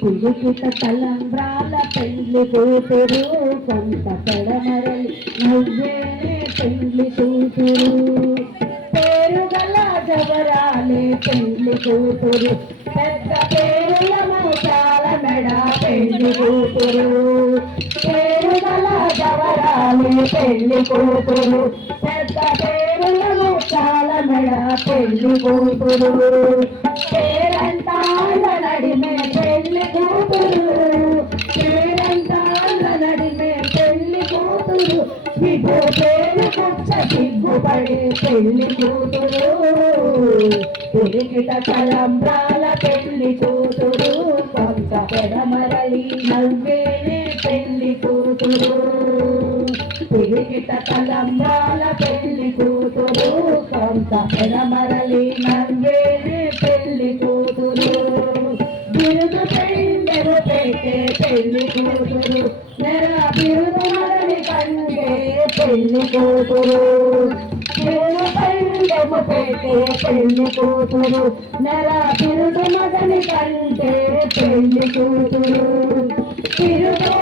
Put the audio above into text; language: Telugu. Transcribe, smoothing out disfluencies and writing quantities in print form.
పులుకుట తలంబ్రాల పెళ్లి కూతురు కొంత పెడమరలి నవ్వేనే పెళ్లి కూతురు పేరు గల జవరాలే పెళ్లి కూతురు పెద్ద పేరుల మోసాల మెడ పెళ్లి కూతురు పేరు గల జవరాలే పెళ్లి కూతురు పెద్ద పేరుల మోసాల మెడ పెళ్లి కూతురు పేరంటాళ్ళ నడిమే పెళ్లి కూతురు పేరంటాళ్ళ నడిమే పెళ్లి కూతురు విభో పేరు కుచ్చ సిగ్గుపడే పెళ్లి కూతురు తిరిగిట తలంబ్రాల పెళ్లి కూతురు కొంత పెడమరలి నవ్వేనే పెళ్లి కూతురు తిరిగిట తలంబ్రాల పెళ్లి కూతురు కొంత పెడమరలి నవ్వేనే పెళ్లి కూతురు బిరుదు పెండెరు పెట్టే పెళ్లి కూతురు నెర బిరుదు మరలి కంటే పెళ్లి కూతురు బిరుదు పెండెము పెట్టే పెళ్లి కూతురు నెర బిరుదు మగని కంటే పెళ్లి కూతురు బిరుదు